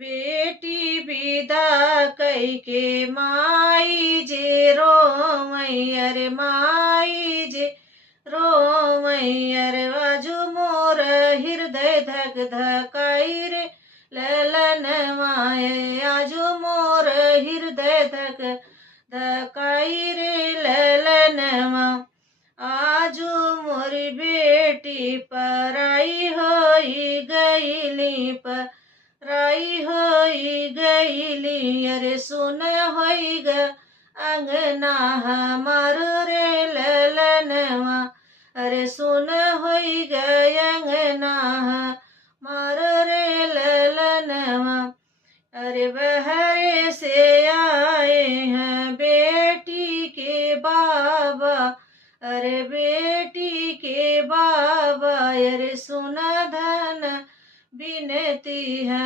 बेटी विदा कई के माई जे रोवई अरे माई जे रोवई अरे आजू मोर हृदय धक धकाई रे ललन माए आजू मोर हृदय धक धकाई रे ललन मा आजू मोरी बेटी पराई होई गईली पराई होई गईली अरे सुन होई ग अंगना हमार रे ललनवा अरे सुन होई ग अंगना हमार रे ललनवा अरे बहरे से आए हैं बेटी के बाबा अरे बेटी के बाबा अरे सुन धन बिनती है